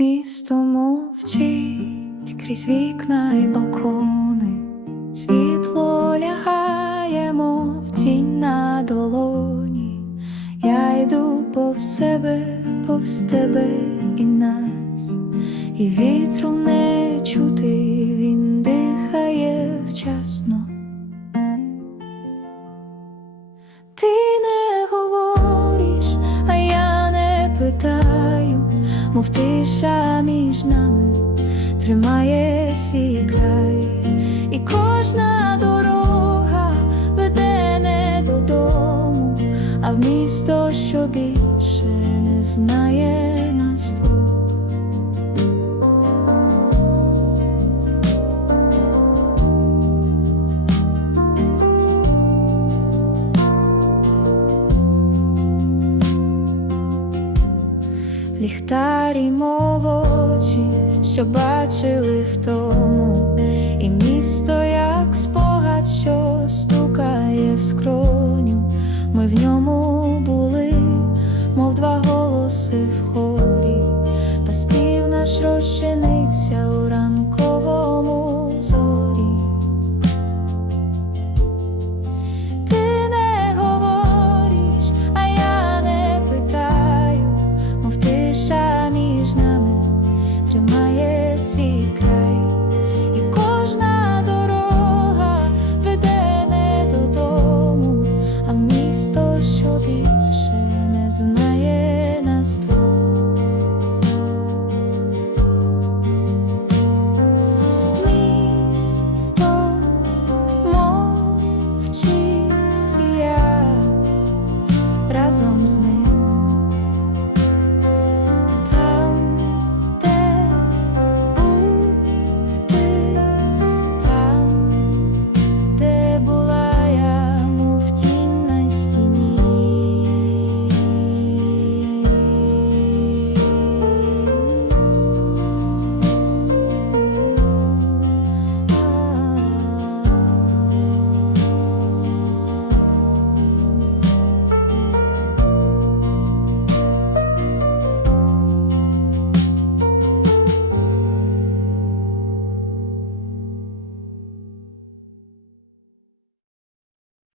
Місто мовчить крізь вікна й балкони, світло лягає, мов тінь на долоні. Я йду повз себе, повз тебе і нас, і мов тиша між нами тримає свій край, і кожна дорога веде не додому, а в місто, що більше не знає Ліхтарі, мов очі, що бачили в тому, і місто, як спогад, що стукає в скроню. Ми в ньому були, мов два голоси в хорі, та спів наш розчинив some snakes.